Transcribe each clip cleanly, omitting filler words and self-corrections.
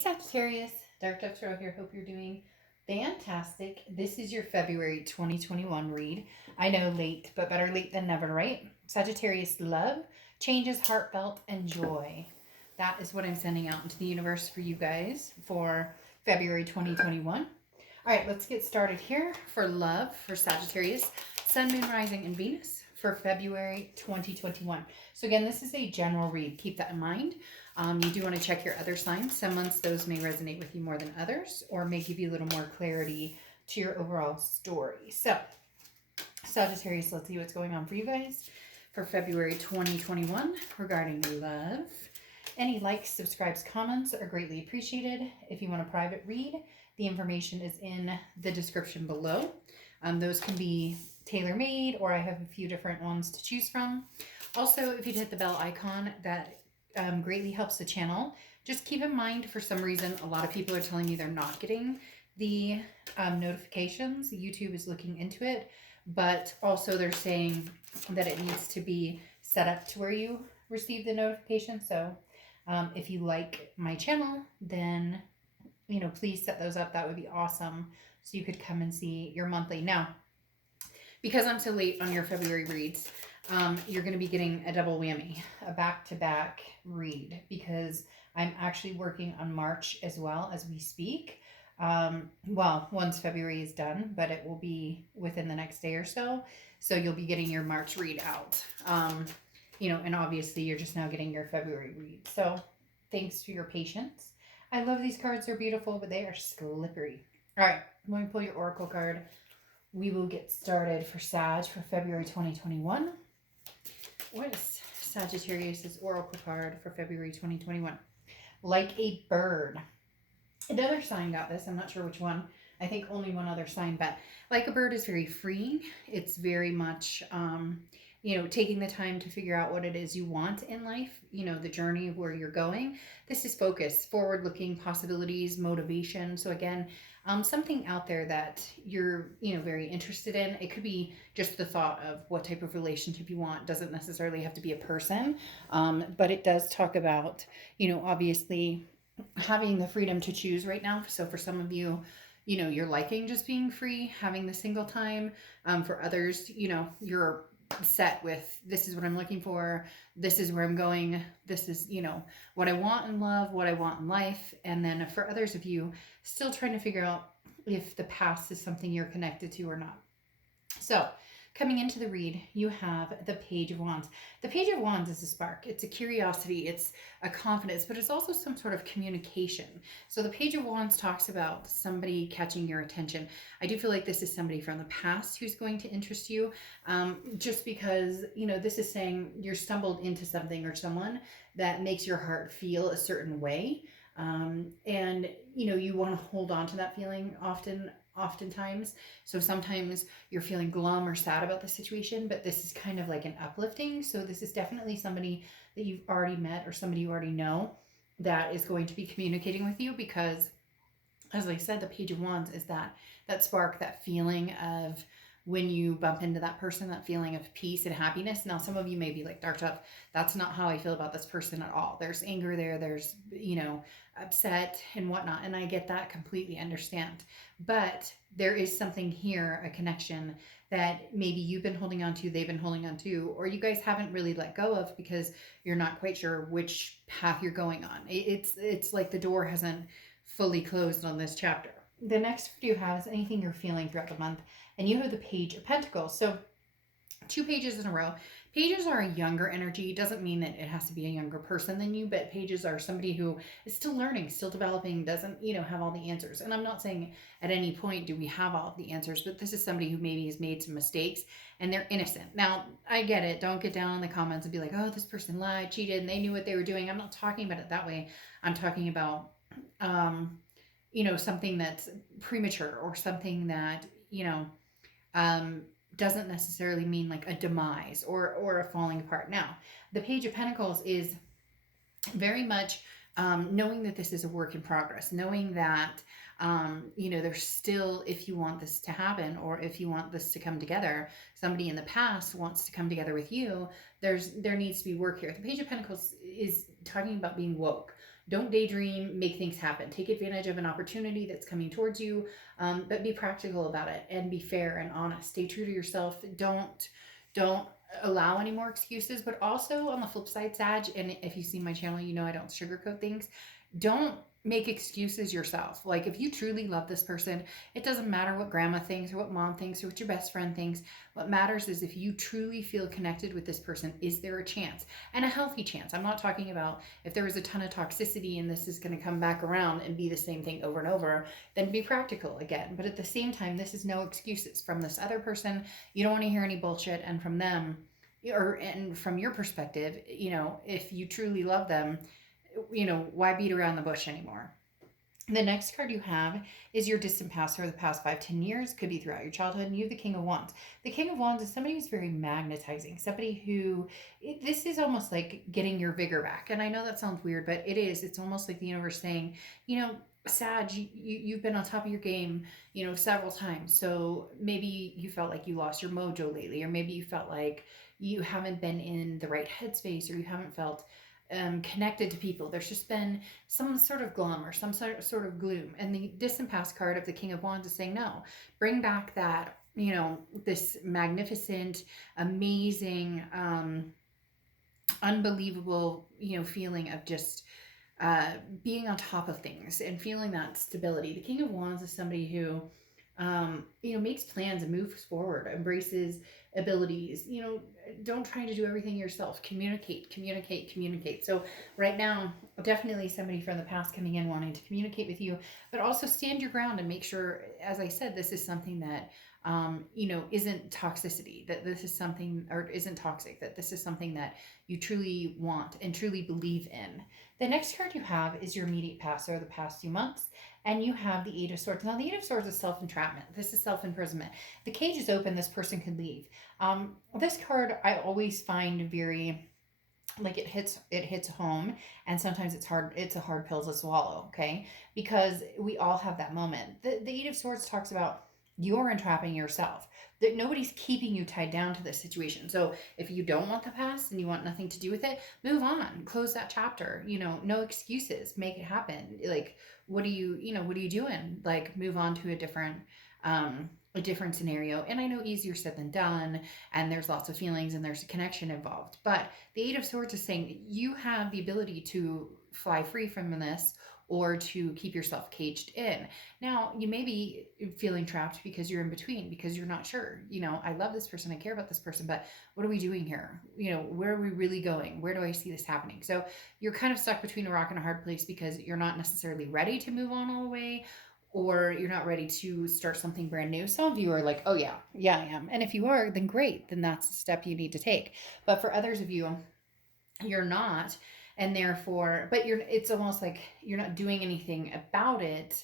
Sagittarius, Dark Dove Tarot here. Hope you're doing fantastic. This is your February 2021 read. I know late, but better late than never, right? Sagittarius love, changes, heartfelt, and joy. That is what I'm sending out into the universe for you guys for February 2021. All right, let's get started here for love for Sagittarius, Sun, Moon, Rising, and Venus for February 2021. So again, this is a general read. Keep that in mind. You do want to check your other signs. Some months those may resonate with you more than others or may give you a little more clarity to your overall story. So Sagittarius, let's see what's going on for you guys for February 2021 regarding love. Any likes, subscribes, comments are greatly appreciated. If you want a private read, the information is in the description below. Those can be tailor-made, or I have a few different ones to choose from. Also, if you'd hit the bell icon, that greatly helps the channel. Just keep in mind, for some reason, a lot of people are telling me they're not getting the notifications. YouTube is looking into it, but also they're saying that it needs to be set up to where you receive the notification. So if you like my channel, then, you know, please set those up. That would be awesome. So you could come and see your monthly. Now, because I'm so late on your February reads, you're going to be getting a double whammy, a back-to-back read, because I'm actually working on March as well as we speak. Well, once February is done, but it will be within the next day or so. So you'll be getting your March read out. You know, and obviously you're just now getting your February read. So thanks for your patience. I love these cards. They're beautiful, but they are slippery. All right, let me pull your Oracle card. We will get started for Sag for February 2021. What is Sagittarius' Oracle card for February 2021? Like a bird. Another sign got this. I'm not sure which one. I think only one other sign, but like a bird is very freeing. It's very much, you know, taking the time to figure out what it is you want in life, you know, the journey of where you're going. This is focus, forward-looking possibilities, motivation. So again, something out there that you're, you know, very interested in. It could be just the thought of what type of relationship you want. Doesn't necessarily have to be a person, but it does talk about, you know, obviously having the freedom to choose right now. So for some of you, you know, you're liking just being free, having the single time. For others, you know, you're set with, this is what I'm looking for, this is where I'm going, this is, you know, what I want in love, what I want in life. And then for others of you, still trying to figure out if the past is something you're connected to or not. So coming into the read, you have the Page of Wands. The Page of Wands is a spark. It's a curiosity. It's a confidence, but it's also some sort of communication. So the Page of Wands talks about somebody catching your attention. I do feel like this is somebody from the past who's going to interest you, just because, you know, this is saying you're stumbled into something or someone that makes your heart feel a certain way. And, you know, you want to hold on to that feeling oftentimes. So sometimes you're feeling glum or sad about the situation, but this is kind of like an uplifting. So this is definitely somebody that you've already met or somebody you already know that is going to be communicating with you, because as I said, the Page of Wands is that spark, that feeling of when you bump into that person, that feeling of peace and happiness. Now, some of you may be like, Dark Dove, that's not how I feel about this person at all. There's anger there. There's, you know, upset and whatnot. And I get that, completely understand. But there is something here, a connection that maybe you've been holding on to, they've been holding on to, or you guys haven't really let go of because you're not quite sure which path you're going on. It's like the door hasn't fully closed on this chapter. The next you have is anything you're feeling throughout the month, and you have the Page of Pentacles. So 2 pages in a row. Pages are a younger energy. Doesn't mean that it has to be a younger person than you, but pages are somebody who is still learning, still developing, doesn't, you know, have all the answers. And I'm not saying at any point do we have all of the answers, but this is somebody who maybe has made some mistakes and they're innocent. Now, I get it. Don't get down in the comments and be like, oh, this person lied, cheated, and they knew what they were doing. I'm not talking about it that way. I'm talking about, you know, something that's premature or something that, you know, doesn't necessarily mean like a demise or a falling apart. Now, the Page of Pentacles is very much knowing that this is a work in progress, knowing that, you know, there's still, if you want this to happen or if you want this to come together, somebody in the past wants to come together with you, there needs to be work here. The Page of Pentacles is talking about being woke. Don't daydream, make things happen. Take advantage of an opportunity that's coming towards you, but be practical about it and be fair and honest. Stay true to yourself. Don't allow any more excuses, but also on the flip side, Sag, and if you see my channel, you know I don't sugarcoat things. Don't make excuses yourself. Like, if you truly love this person, it doesn't matter what grandma thinks or what mom thinks or what your best friend thinks. What matters is if you truly feel connected with this person, is there a chance, and a healthy chance? I'm not talking about if there was a ton of toxicity and this is going to come back around and be the same thing over and over, then be practical again. But at the same time, this is no excuses from this other person. You don't want to hear any bullshit, and from them, and from your perspective, if you truly love them, why beat around the bush anymore? The next card you have is your distant past, or the past 5-10 years, could be throughout your childhood, and you have the King of Wands. The King of Wands is somebody who's very magnetizing, somebody who, this is almost like getting your vigor back. And I know that sounds weird, but it is. It's almost like the universe saying, Sag, you've been on top of your game, several times. So maybe you felt like you lost your mojo lately, or maybe you felt like you haven't been in the right headspace, or you haven't felt connected to people. There's just been some sort of glum or some sort of gloom. And the distant past card of the King of Wands is saying, no, bring back that, this magnificent, amazing, unbelievable, feeling of just being on top of things and feeling that stability. The King of Wands is somebody who, makes plans and moves forward, embraces abilities, don't try to do everything yourself. Communicate. So right now, definitely somebody from the past coming in wanting to communicate with you, but also stand your ground and make sure, as I said, this is something that, isn't toxicity, that this is something, or isn't toxic, that this is something that you truly want and truly believe in. The next card you have is your immediate past, or the past few months, and you have the Eight of Swords. Now, the Eight of Swords is self-entrapment. This is self-imprisonment. The cage is open. This person could leave. This card I always find very, like, it hits home, and sometimes it's a hard pill to swallow, okay? Because we all have that moment. The Eight of Swords talks about you're entrapping yourself. That nobody's keeping you tied down to this situation. So if you don't want the past and you want nothing to do with it, move on. Close that chapter. No excuses. Make it happen. Like, what are you doing? Like, move on to a different scenario. And I know easier said than done, and there's lots of feelings and there's a connection involved. But the Eight of Swords is saying you have the ability to fly free from this, or to keep yourself caged in. Now, you may be feeling trapped because you're in between, because you're not sure. I love this person, I care about this person, but what are we doing here? Where are we really going? Where do I see this happening? So you're kind of stuck between a rock and a hard place, because you're not necessarily ready to move on all the way, or you're not ready to start something brand new. Some of you are like, oh yeah, I am. And if you are, then great. Then that's the step you need to take. But for others of you, you're not. And therefore, but it's almost like you're not doing anything about it,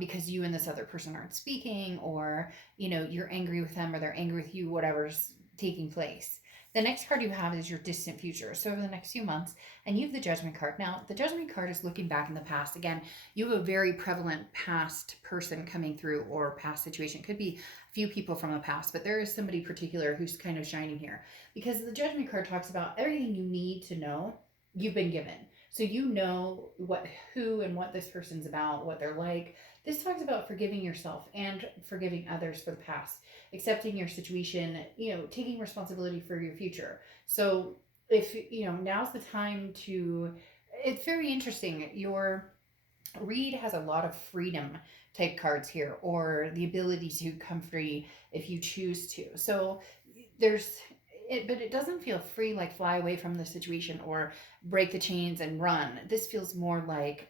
because you and this other person aren't speaking, or, you're angry with them, or they're angry with you, whatever's taking place. The next card you have is your distant future. So over the next few months, and you have the Judgment card. Now, the Judgment card is looking back in the past. Again, you have a very prevalent past person coming through, or past situation. It could be a few people from the past, but there is somebody particular who's kind of shining here, because the Judgment card talks about everything you need to know you've been given. So who and what this person's about, what they're like. This talks about forgiving yourself and forgiving others for the past, accepting your situation, taking responsibility for your future. So if, now's the time to, it's very interesting. Your read has a lot of freedom type cards here, or the ability to come free if you choose to. So but it doesn't feel free, like fly away from the situation or break the chains and run. This feels more like,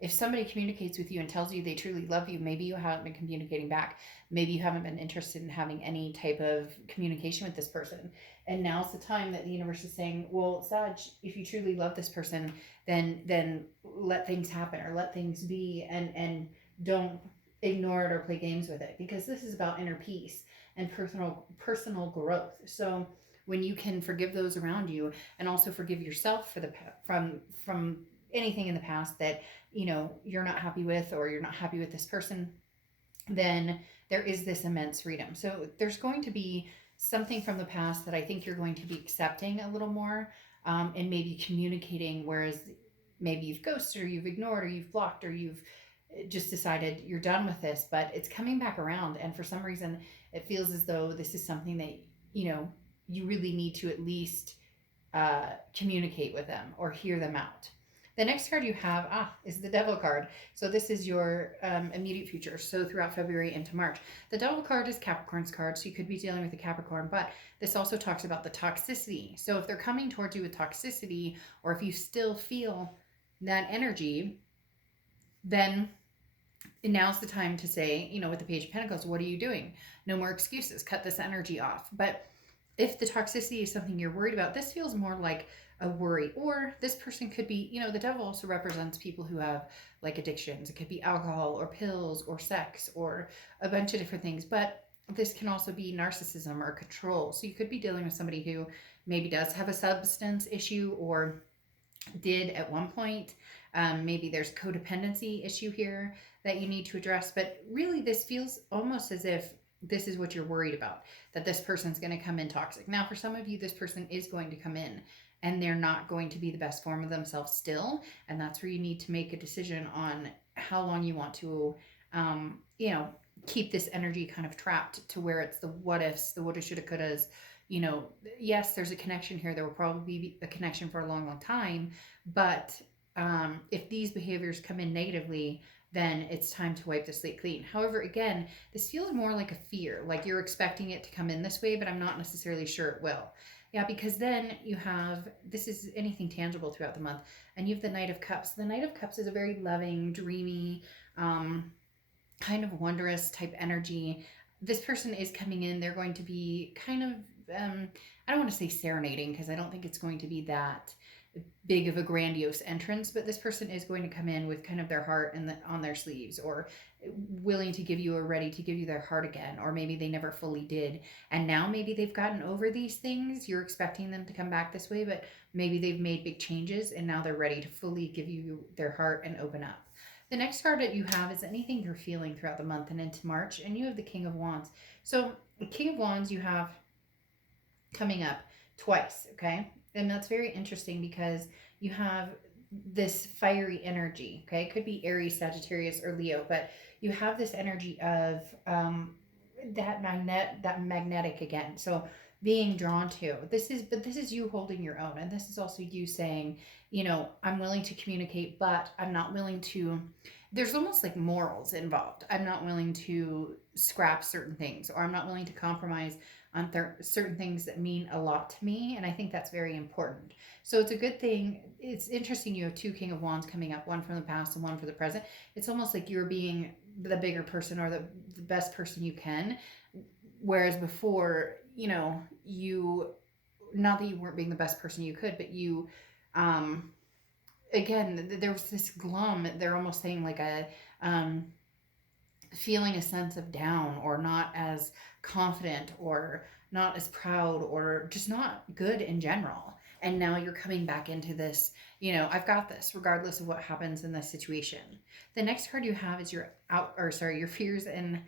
if somebody communicates with you and tells you they truly love you, maybe you haven't been communicating back. Maybe you haven't been interested in having any type of communication with this person. And now's the time that the universe is saying, well, Sag, if you truly love this person, then let things happen, or let things be, and don't ignore it or play games with it, because this is about inner peace and personal growth. So when you can forgive those around you, and also forgive yourself from anything in the past that you're not happy with, or you're not happy with this person, then there is this immense freedom. So there's going to be something from the past that I think you're going to be accepting a little more, and maybe communicating, whereas maybe you've ghosted or you've ignored or you've blocked or you've just decided you're done with this, but it's coming back around. And for some reason, it feels as though this is something that, you really need to at least communicate with them or hear them out. The next card you have is the Devil card. So this is your immediate future. So throughout February into March. The Devil card is Capricorn's card, so you could be dealing with a Capricorn, but this also talks about the toxicity. So if they're coming towards you with toxicity, or if you still feel that energy, then now's the time to say, with the Page of Pentacles, what are you doing? No more excuses. Cut this energy off. But if the toxicity is something you're worried about, this feels more like a worry. Or this person could be, the devil also represents people who have like addictions. It could be alcohol or pills or sex or a bunch of different things. But this can also be narcissism or control. So you could be dealing with somebody who maybe does have a substance issue or did at one point. Maybe there's codependency issue here that you need to address. But really, this feels almost as if this is what you're worried about, that this person's going to come in toxic. Now, for some of you, this person is going to come in and they're not going to be the best form of themselves still. And that's where you need to make a decision on how long you want to, keep this energy kind of trapped to where it's the what ifs, the woulda, shoulda, couldas. Yes, there's a connection here. There will probably be a connection for a long, long time. But if these behaviors come in negatively, then it's time to wipe the slate clean. However, again, this feels more like a fear, like you're expecting it to come in this way, but I'm not necessarily sure it will. Yeah, because then you have, this is anything tangible throughout the month, and you have the Knight of Cups. The Knight of Cups is a very loving, dreamy, kind of wondrous type energy. This person is coming in, they're going to be kind of, I don't want to say serenading, because I don't think it's going to be that big of a grandiose entrance, but this person is going to come in with kind of their heart on their sleeves, or willing to give you or ready to give you their heart again, or maybe they never fully did, and now maybe they've gotten over these things. You're expecting them to come back this way, but maybe they've made big changes and now they're ready to fully give you their heart and open up. The next card that you have is anything you're feeling throughout the month and into March, and you have the King of Wands. So the King of Wands you have coming up twice, okay? And that's very interesting because you have this fiery energy, okay? It could be Aries, Sagittarius, or Leo, but you have this energy of that magnetic again. So being drawn to this is you holding your own, and this is also you saying, I'm willing to communicate, but I'm not willing to. There's almost like morals involved. I'm not willing to scrap certain things, or I'm not willing to compromise on certain things that mean a lot to me, and I think that's very important. So it's a good thing. It's interesting you have two King of Wands coming up, one from the past and one for the present. It's almost like you're being the bigger person, or the best person you can, whereas before, you, not that you weren't being the best person you could, but you, again, there was this glum, they're almost saying like a, feeling a sense of down, or not as confident, or not as proud, or just not good in general. And now you're coming back into this, I've got this regardless of what happens in this situation. The next card you have is your fears and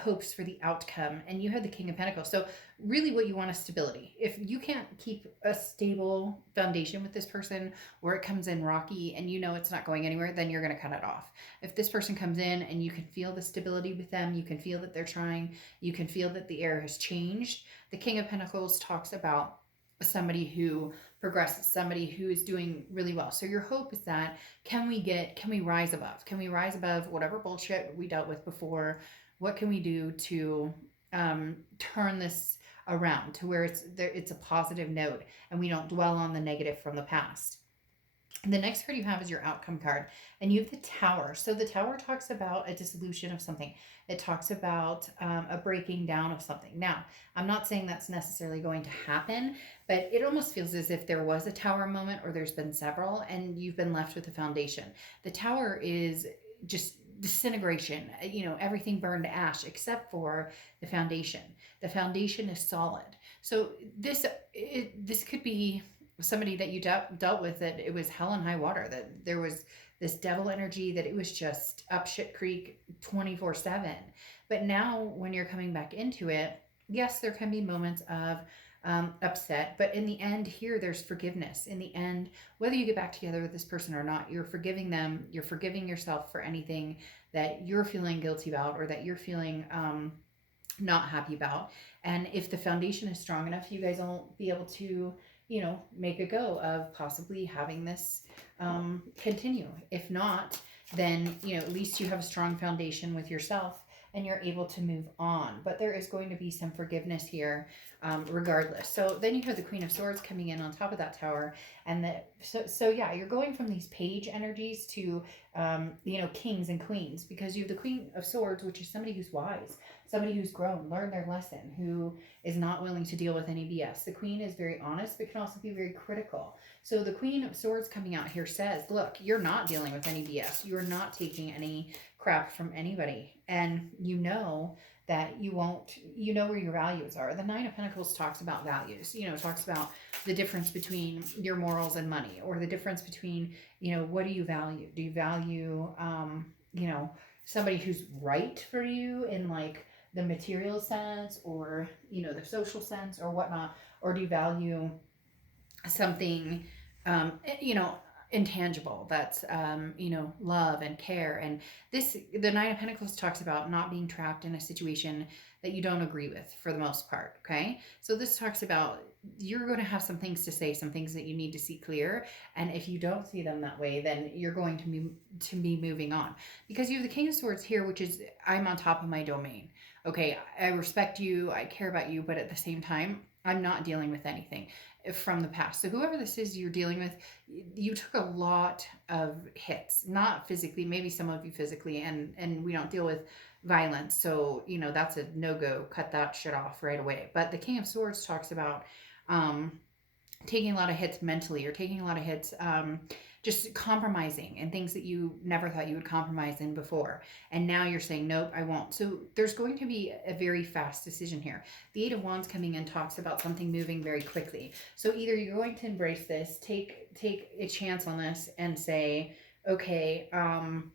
hopes for the outcome, and you have the King of Pentacles. So really what you want is stability. If you can't keep a stable foundation with this person, or it comes in rocky and it's not going anywhere, then you're going to cut it off. If this person comes in and you can feel the stability with them, you can feel that they're trying, you can feel that the air has changed. The King of Pentacles talks about somebody who progresses, somebody who is doing really well. So your hope is that can we rise above whatever bullshit we dealt with before? What can we do to turn this around to where it's a positive note, and we don't dwell on the negative from the past? The next card you have is your outcome card, and you have the Tower. So the Tower talks about a dissolution of something. It talks about a breaking down of something. Now, I'm not saying that's necessarily going to happen, but it almost feels as if there was a Tower moment, or there's been several, and you've been left with the foundation. The Tower is just disintegration, everything burned to ash except for the foundation. The foundation is solid. So this could be somebody that you dealt with, that it was hell and high water, that there was this devil energy, that it was just up shit creek 24/7. But now when you're coming back into it, yes, there can be moments of upset. But in the end, here, there's forgiveness. In the end, whether you get back together with this person or not, you're forgiving them. You're forgiving yourself for anything that you're feeling guilty about or that you're feeling not happy about. And if the foundation is strong enough, you guys won't be able to, make a go of possibly having this continue. If not, then, at least you have a strong foundation with yourself and you're able to move on. But there is going to be some forgiveness here, regardless. So then you have the Queen of Swords coming in on top of that tower, and so yeah, you're going from these page energies to kings and queens, because you have the Queen of Swords, which is somebody who's wise, somebody who's grown, learned their lesson, who is not willing to deal with any BS. The Queen is very honest, but can also be very critical. So the Queen of Swords coming out here says, look, you're not dealing with any BS. You're not taking any crap from anybody. And you know that you won't, where your values are. The Nine of Pentacles talks about values, talks about the difference between your morals and money, or the difference between, what do you value? Do you value, somebody who's right for you in like the material sense, or, the social sense or whatnot? Or do you value something, you know, intangible, that's love and care? And the Nine of Pentacles talks about not being trapped in a situation that you don't agree with for the most part. Okay, so this talks about you're going to have some things to say, some things that you need to see clear, and if you don't see them that way, then you're going to be moving on, because you have the King of Swords here, which is, I'm on top of my domain. Okay, I respect you, I care about you, but at the same time, I'm not dealing with anything from the past. So whoever this is you're dealing with, you took a lot of hits, not physically, maybe some of you physically, and we don't deal with violence, so that's a no-go. Cut that shit off right away. But the King of Swords talks about taking a lot of hits mentally, or taking a lot of hits, just compromising and things that you never thought you would compromise in before. And now you're saying, nope, I won't. So there's going to be a very fast decision here. The Eight of Wands coming in talks about something moving very quickly. So either you're going to embrace this, take a chance on this and say, okay, I'm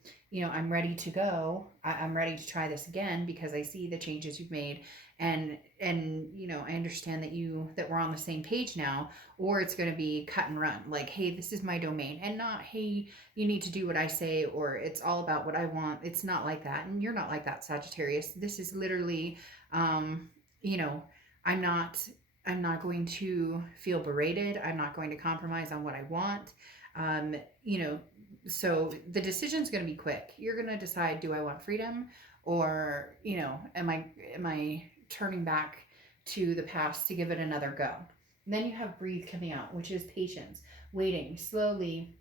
ready to go. I'm ready to try this again because I see the changes you've made, and I understand that we're on the same page now. Or it's going to be cut and run, like, hey, this is my domain, and not, hey, you need to do what I say, or it's all about what I want. It's not like that, and you're not like that, Sagittarius. This is literally, I'm not going to feel berated. I'm not going to compromise on what I want. So the decision's going to be quick. You're going to decide, do I want freedom, or, am I turning back to the past to give it another go? And then you have breathe coming out, which is patience, waiting slowly,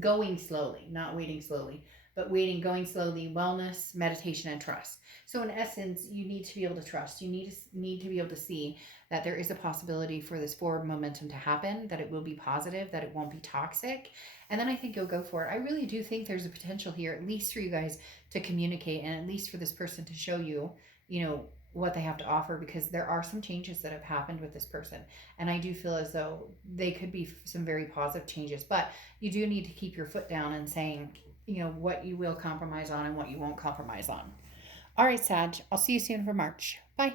going slowly, not waiting slowly, but waiting, going slowly, wellness, meditation, and trust. So in essence, you need to be able to trust. You need to be able to see that there is a possibility for this forward momentum to happen, that it will be positive, that it won't be toxic. And then I think you'll go for it. I really do think there's a potential here, at least for you guys to communicate, and at least for this person to show you, what they have to offer, because there are some changes that have happened with this person. And I do feel as though they could be some very positive changes, but you do need to keep your foot down and saying, what you will compromise on and what you won't compromise on. All right, Sag, I'll see you soon for March. Bye.